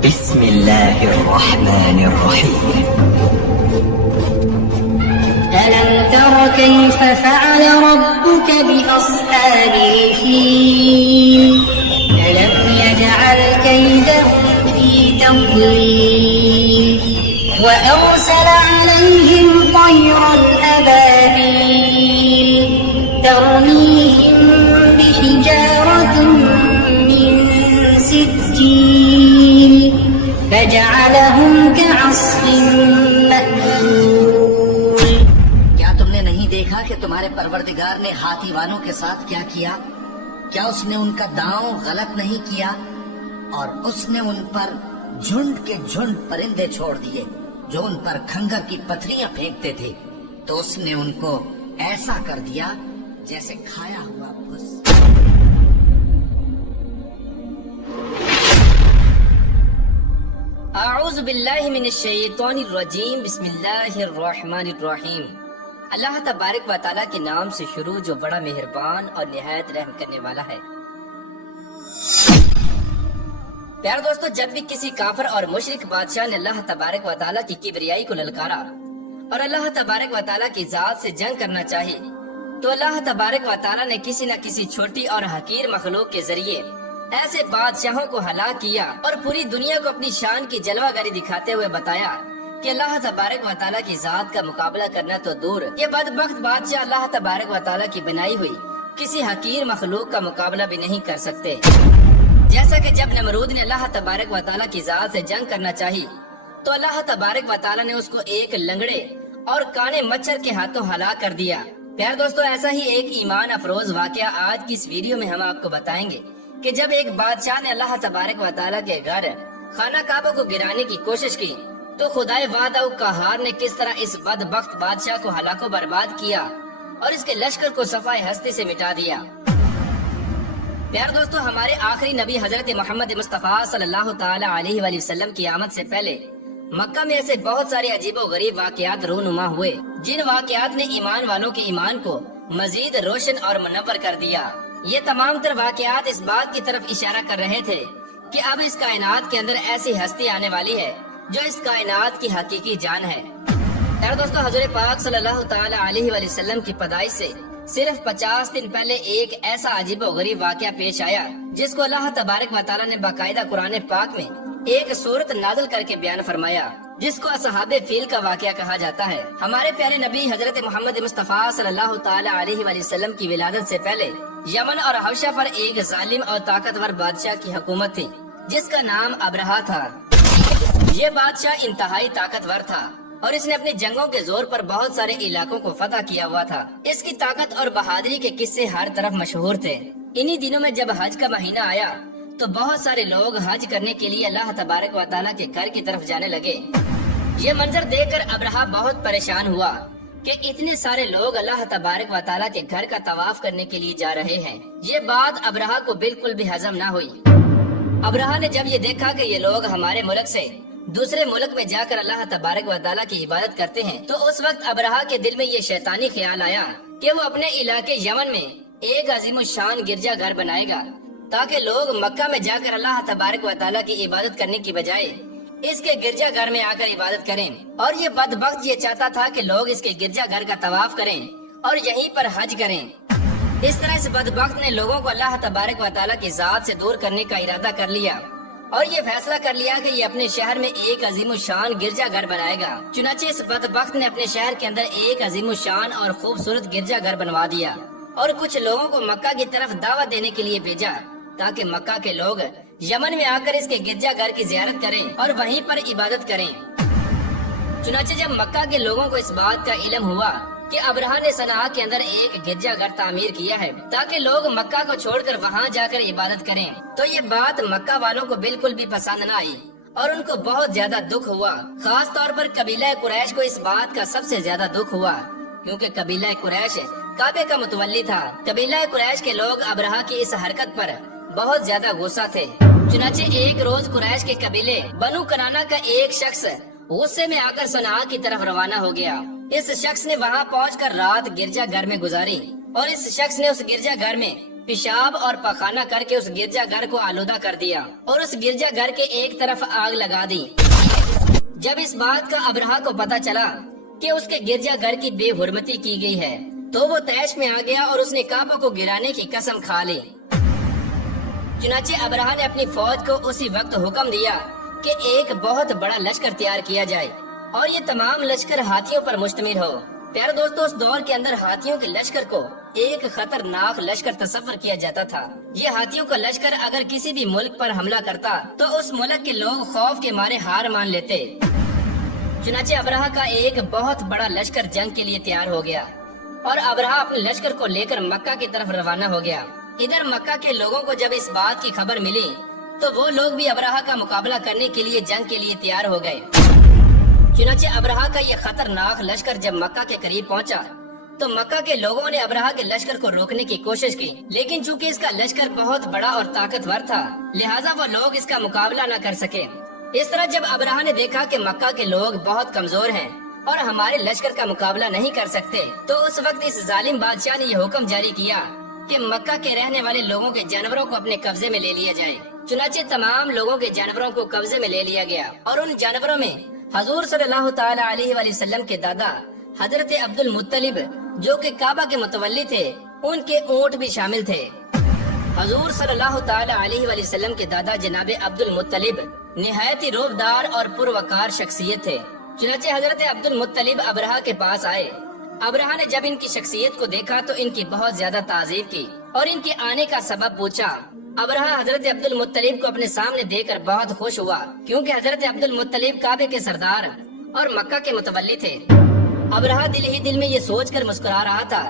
بسم الله الرحمن الرحيم. ألم تر كيف فعل ربك بأصحاب الفيل ألم يجعل كيدهم في تضليل وأرسل عليهم طيرا أبابيل ترميهم بحجارة من سجيل فجعلهم كعصف مأكول. کیا تم نے نہیں دیکھا کہ تمہارے پروردگار نے ہاتھی والوں کے ساتھ کیا کیا؟ کیا اس نے ان کا داؤں غلط نہیں کیا؟ اور اس نے ان پر جھنڈ کے جھنڈ پرندے چھوڑ دیے جو ان پر کھنگر کی پتھریاں پھینکتے تھے، تو اس نے ان کو ایسا کر دیا جیسے کھایا ہوا بھس. اعوذ باللہ من الشیطان الرجیم. بسم اللہ الرحمن الرحیم. اللہ تبارک و تعالیٰ کے نام سے شروع جو بڑا مہربان اور نہایت رحم کرنے والا ہے. پیارے دوستو، جب بھی کسی کافر اور مشرک بادشاہ نے اللہ تبارک و تعالیٰ کی کبریائی کو للکارا اور اللہ تبارک و تعالیٰ کی ذات سے جنگ کرنا چاہی، تو اللہ تبارک و تعالیٰ نے کسی نہ کسی چھوٹی اور حقیر مخلوق کے ذریعے ایسے بادشاہوں کو ہلاک کیا اور پوری دنیا کو اپنی شان کی جلوہ گری دکھاتے ہوئے بتایا کہ اللہ تبارک و تعالیٰ کی ذات کا مقابلہ کرنا تو دور، یہ بدبخت بادشاہ اللہ تبارک و تعالیٰ کی بنائی ہوئی کسی حقیر مخلوق کا مقابلہ بھی نہیں کر سکتے. جیسا کہ جب نمرود نے اللہ تبارک و تعالیٰ کی ذات سے جنگ کرنا چاہی تو اللہ تبارک و تعالیٰ نے اس کو ایک لنگڑے اور کانے مچھر کے ہاتھوں ہلاک کر دیا. پیارے دوستو، ایسا ہی ایک ایمان افروز واقعہ آج کی اس ویڈیو میں ہم آپ کو بتائیں گے کہ جب ایک بادشاہ نے اللہ تبارک و تعالیٰ کے گھر خانہ کعبہ کو گرانے کی کوشش کی تو خدائے وحدہ قہار نے کس طرح اس بدبخت بادشاہ کو ہلاک و برباد کیا اور اس کے لشکر کو صفائے ہستی سے مٹا دیا. پیارے دوستو، ہمارے آخری نبی حضرت محمد مصطفیٰ صلی اللہ تعالی علیہ وآلہ وسلم کی آمد سے پہلے مکہ میں ایسے بہت سارے عجیب و غریب واقعات رونما ہوئے جن واقعات نے ایمان والوں کے ایمان کو مزید روشن اور منور کر دیا. یہ تمام تر واقعات اس بات کی طرف اشارہ کر رہے تھے کہ اب اس کائنات کے اندر ایسی ہستی آنے والی ہے جو اس کائنات کی حقیقی جان ہے. پیارے دوستو، حضور پاک صلی اللہ تعالی علیہ وآلہ وسلم کی پیدائش سے صرف 50 دن پہلے ایک ایسا عجیب و غریب واقعہ پیش آیا جس کو اللہ تبارک و تعالیٰ نے باقاعدہ قرآن پاک میں ایک سورت نازل کر کے بیان فرمایا جس کو اصحاب فیل کا واقعہ کہا جاتا ہے. ہمارے پیارے نبی حضرت محمد مصطفیٰ صلی اللہ تعالی علیہ وآلہ وسلم کی ولادت سے پہلے یمن اور حبشہ پر ایک ظالم اور طاقتور بادشاہ کی حکومت تھی جس کا نام ابرہا تھا. یہ بادشاہ انتہائی طاقتور تھا اور اس نے اپنی جنگوں کے زور پر بہت سارے علاقوں کو فتح کیا ہوا تھا. اس کی طاقت اور بہادری کے قصے ہر طرف مشہور تھے. انہی دنوں میں جب حج کا مہینہ آیا تو بہت سارے لوگ حج کرنے کے لیے اللہ تبارک و تعالیٰ کے گھر کی طرف جانے لگے. یہ منظر دیکھ کر ابرہا بہت پریشان ہوا کہ اتنے سارے لوگ اللہ تبارک و تعالیٰ کے گھر کا طواف کرنے کے لیے جا رہے ہیں. یہ بات ابرہا کو بالکل بھی ہضم نہ ہوئی. ابرہا نے جب یہ دیکھا کہ یہ لوگ ہمارے ملک سے دوسرے ملک میں جا کر اللہ تبارک و تعالیٰ کی عبادت کرتے ہیں تو اس وقت ابرہا کے دل میں یہ شیطانی خیال آیا کہ وہ اپنے علاقے یمن میں ایک عظیم الشان گرجا گھر بنائے گا تاکہ لوگ مکہ میں جا کر اللہ تبارک و تعالیٰ کی عبادت کرنے کی بجائے اس کے گرجا گھر میں آ کر عبادت کریں. اور یہ بدبخت یہ چاہتا تھا کہ لوگ اس کے گرجا گھر کا طواف کریں اور یہیں پر حج کریں. اس طرح اس بدبخت نے لوگوں کو اللہ تبارک و تعالیٰ کی ذات سے دور کرنے کا ارادہ کر لیا اور یہ فیصلہ کر لیا کہ یہ اپنے شہر میں ایک عظیم الشان گرجا گھر بنائے گا. چنانچہ اس بدبخت نے اپنے شہر کے اندر ایک عظیم الشان اور خوبصورت گرجا گھر بنوا دیا اور کچھ لوگوں کو مکہ کی طرف دعوت دینے کے لیے بھیجا تاکہ مکہ کے لوگ یمن میں آ کر اس کے گرجا گھر کی زیارت کریں اور وہیں پر عبادت کریں. چنانچہ جب مکہ کے لوگوں کو اس بات کا علم ہوا کہ ابرہا نے صنعاء کے اندر ایک گرجا گھر تعمیر کیا ہے تاکہ لوگ مکہ کو چھوڑ کر وہاں جا کر عبادت کریں، تو یہ بات مکہ والوں کو بالکل بھی پسند نہ آئی اور ان کو بہت زیادہ دکھ ہوا. خاص طور پر قبیلہ قریش کو اس بات کا سب سے زیادہ دکھ ہوا کیونکہ قبیلہ قریش کعبے کا متولی تھا. قبیلہ قریش کے لوگ ابرہا کی اس حرکت پر بہت زیادہ غصہ تھے. چنانچہ ایک روز قریش کے قبیلے بنو کنانا کا ایک شخص غصے میں آ کر صنعاء کی طرف روانہ ہو گیا. اس شخص نے وہاں پہنچ کر رات گرجا گھر میں گزاری اور اس شخص نے اس گرجا گھر میں پیشاب اور پخانہ کر کے اس گرجا گھر کو آلودہ کر دیا اور اس گرجا گھر کے ایک طرف آگ لگا دی۔ جب اس بات کا ابرہہ کو پتا چلا کہ اس کے گرجا گھر کی بے حرمتی کی گئی ہے تو وہ طیش میں آ گیا اور اس نے کعبہ کو گرانے کی قسم کھا لی۔ چنانچہ ابرہہ نے اپنی فوج کو اسی وقت حکم دیا کہ ایک بہت بڑا لشکر تیار کیا جائے اور یہ تمام لشکر ہاتھیوں پر مشتمل ہو۔ پیارے دوستو، اس دور کے اندر ہاتھیوں کے لشکر کو ایک خطرناک لشکر تصور کیا جاتا تھا۔ یہ ہاتھیوں کا لشکر اگر کسی بھی ملک پر حملہ کرتا تو اس ملک کے لوگ خوف کے مارے ہار مان لیتے۔ چنانچہ ابرہہ کا ایک بہت بڑا لشکر جنگ کے لیے تیار ہو گیا اور ابرہہ اپنے لشکر کو لے کر مکہ کی طرف روانہ ہو گیا۔ ادھر مکہ کے لوگوں کو جب اس بات کی خبر ملی تو وہ لوگ بھی ابرہہ کا مقابلہ کرنے کے لیے جنگ کے لیے تیار ہو گئے۔ چنانچہ ابرہہ کا یہ خطرناک لشکر جب مکہ کے قریب پہنچا تو مکہ کے لوگوں نے ابرہہ کے لشکر کو روکنے کی کوشش کی، لیکن چونکہ اس کا لشکر بہت بڑا اور طاقتور تھا لہٰذا وہ لوگ اس کا مقابلہ نہ کر سکے۔ اس طرح جب ابرہہ نے دیکھا کہ مکہ کے لوگ بہت کمزور ہیں اور ہمارے لشکر کا مقابلہ نہیں کر سکتے تو اس وقت اس ظالم بادشاہ نے یہ حکم جاری کیا کہ مکہ کے رہنے والے لوگوں کے جانوروں کو اپنے قبضے میں لے لیا جائے۔ چنانچہ تمام لوگوں کے جانوروں کو قبضے میں لے لیا گیا اور ان جانوروں میں حضور صلی اللہ تعالی علیہ وآلہ وسلم کے دادا حضرت عبد المطلب جو کہ کعبہ کے متولی تھے، ان کے اونٹ بھی شامل تھے۔ حضور صلی اللہ تعالی علیہ وآلہ وسلم کے دادا جناب عبد المطلب نہایت ہی روبدار اور پروقار شخصیت تھے۔ چنانچہ حضرت عبد المطلب ابرہہ کے پاس آئے۔ ابرہہ نے جب ان کی شخصیت کو دیکھا تو ان کی بہت زیادہ تعظیم کی اور ان کے آنے کا سبب پوچھا۔ ابرہہ حضرت عبد المطلب کو اپنے سامنے دیکھ کر بہت خوش ہوا کیونکہ حضرت عبد المطلب کعبے کے سردار اور مکہ کے متولی تھے۔ ابرہہ دل ہی دل میں یہ سوچ کر مسکرا رہا تھا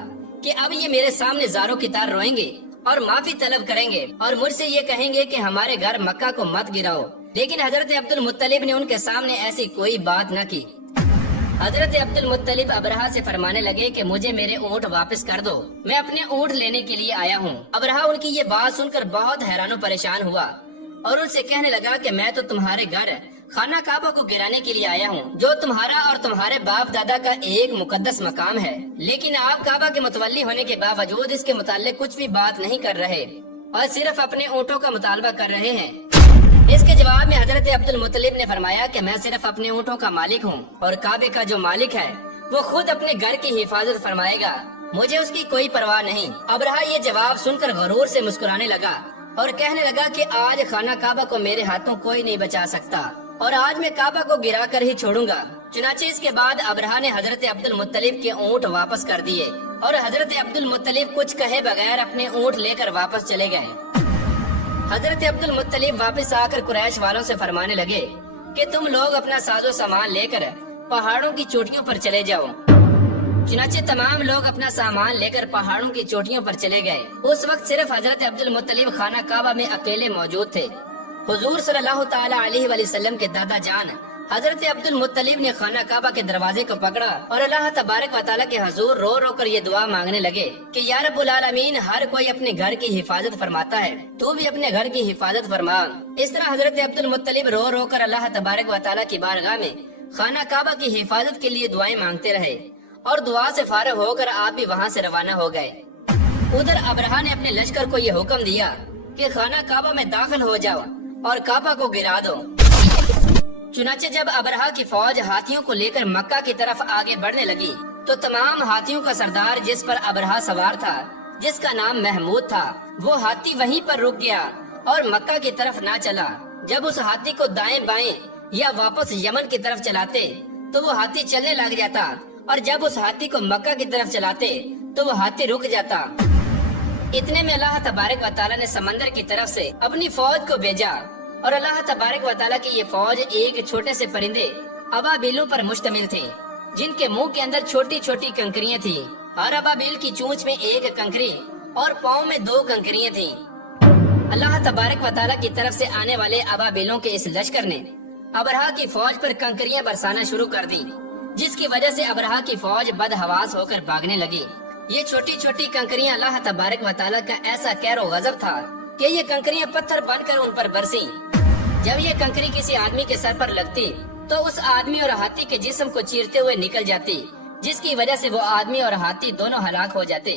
کہ اب یہ میرے سامنے زاروں کی طرح روئیں گے اور معافی طلب کریں گے اور مجھ سے یہ کہیں گے کہ ہمارے گھر مکہ کو مت گراؤ، لیکن حضرت عبد المطلب نے ان کے سامنے ایسی کوئی بات نہ کی۔ حضرت عبد المطلب ابرہہ سے فرمانے لگے کہ مجھے میرے اونٹ واپس کر دو، میں اپنے اونٹ لینے کے لیے آیا ہوں۔ ابرہہ ان کی یہ بات سن کر بہت حیران و پریشان ہوا اور ان سے کہنے لگا کہ میں تو تمہارے گھر خانہ کعبہ کو گرانے کے لیے آیا ہوں جو تمہارا اور تمہارے باپ دادا کا ایک مقدس مقام ہے، لیکن آپ کعبہ کے متولی ہونے کے باوجود اس کے متعلق کچھ بھی بات نہیں کر رہے اور صرف اپنے اونٹوں کا مطالبہ کر رہے ہیں۔ اس کے جواب میں حضرت عبد المطلب نے فرمایا کہ میں صرف اپنے اونٹوں کا مالک ہوں اور کعبے کا جو مالک ہے وہ خود اپنے گھر کی حفاظت فرمائے گا، مجھے اس کی کوئی پرواہ نہیں۔ ابرہہ یہ جواب سن کر غرور سے مسکرانے لگا اور کہنے لگا کہ آج خانہ کعبہ کو میرے ہاتھوں کوئی نہیں بچا سکتا اور آج میں کعبہ کو گرا کر ہی چھوڑوں گا۔ چنانچہ اس کے بعد ابرہہ نے حضرت عبد المطلب کے اونٹ واپس کر دیے اور حضرت عبد المطلب کچھ کہے بغیر اپنے اونٹ لے کر واپس چلے گئے۔ حضرت عبد المطلب واپس آ کر قریش والوں سے فرمانے لگے کہ تم لوگ اپنا ساز و سامان لے کر پہاڑوں کی چوٹیوں پر چلے جاؤ۔ چنانچہ تمام لوگ اپنا سامان لے کر پہاڑوں کی چوٹیوں پر چلے گئے۔ اس وقت صرف حضرت عبد المطلب خانہ کعبہ میں اکیلے موجود تھے۔ حضور صلی اللہ تعالی علیہ وآلہ وسلم کے دادا جان حضرت عبد المطلب نے خانہ کعبہ کے دروازے کو پکڑا اور اللہ تبارک و تعالیٰ کے حضور رو رو کر یہ دعا مانگنے لگے کہ یا رب العالمین، ہر کوئی اپنے گھر کی حفاظت فرماتا ہے، تو بھی اپنے گھر کی حفاظت فرما۔ اس طرح حضرت عبد المطلب رو رو کر اللہ تبارک و تعالیٰ کی بارگاہ میں خانہ کعبہ کی حفاظت کے لیے دعائیں مانگتے رہے اور دعا سے فارغ ہو کر آپ بھی وہاں سے روانہ ہو گئے۔ ادھر ابرہہ نے اپنے لشکر کو یہ حکم دیا کہ خانہ کعبہ میں داخل ہو جاؤ اور کعبہ کو گرا دو۔ چنانچہ جب ابرہہ کی فوج ہاتھیوں کو لے کر مکہ کی طرف آگے بڑھنے لگی تو تمام ہاتھیوں کا سردار جس پر ابرہہ سوار تھا، جس کا نام محمود تھا، وہ ہاتھی وہیں پر رک گیا اور مکہ کی طرف نہ چلا۔ جب اس ہاتھی کو دائیں بائیں یا واپس یمن کی طرف چلاتے تو وہ ہاتھی چلنے لگ جاتا اور جب اس ہاتھی کو مکہ کی طرف چلاتے تو وہ ہاتھی رک جاتا۔ اتنے میں اللہ تبارک و تعالیٰ نے سمندر کی طرف سے اپنی فوج کو بھیجا اور اللہ تبارک و تعالیٰ کی یہ فوج ایک چھوٹے سے پرندے ابابیلوں پر مشتمل تھی جن کے منہ کے اندر چھوٹی چھوٹی کنکریاں تھیں۔ ہر ابابیل کی چونچ میں ایک کنکری اور پاؤں میں 2 کنکریاں تھیں۔ اللہ تبارک و تعالیٰ کی طرف سے آنے والے ابابیلوں کے اس لشکر نے ابرہہ کی فوج پر کنکریاں برسانا شروع کر دی، جس کی وجہ سے ابرہہ کی فوج بدحواس ہو کر بھاگنے لگی۔ یہ چھوٹی چھوٹی کنکریاں اللہ تبارک و تعالیٰ کا ایسا قہر و غضب تھا کہ یہ کنکریاں پتھر بن کر ان پر برسیں۔ جب یہ کنکری کسی آدمی کے سر پر لگتی تو اس آدمی اور ہاتھی کے جسم کو چیرتے ہوئے نکل جاتی، جس کی وجہ سے وہ آدمی اور ہاتھی دونوں ہلاک ہو جاتے۔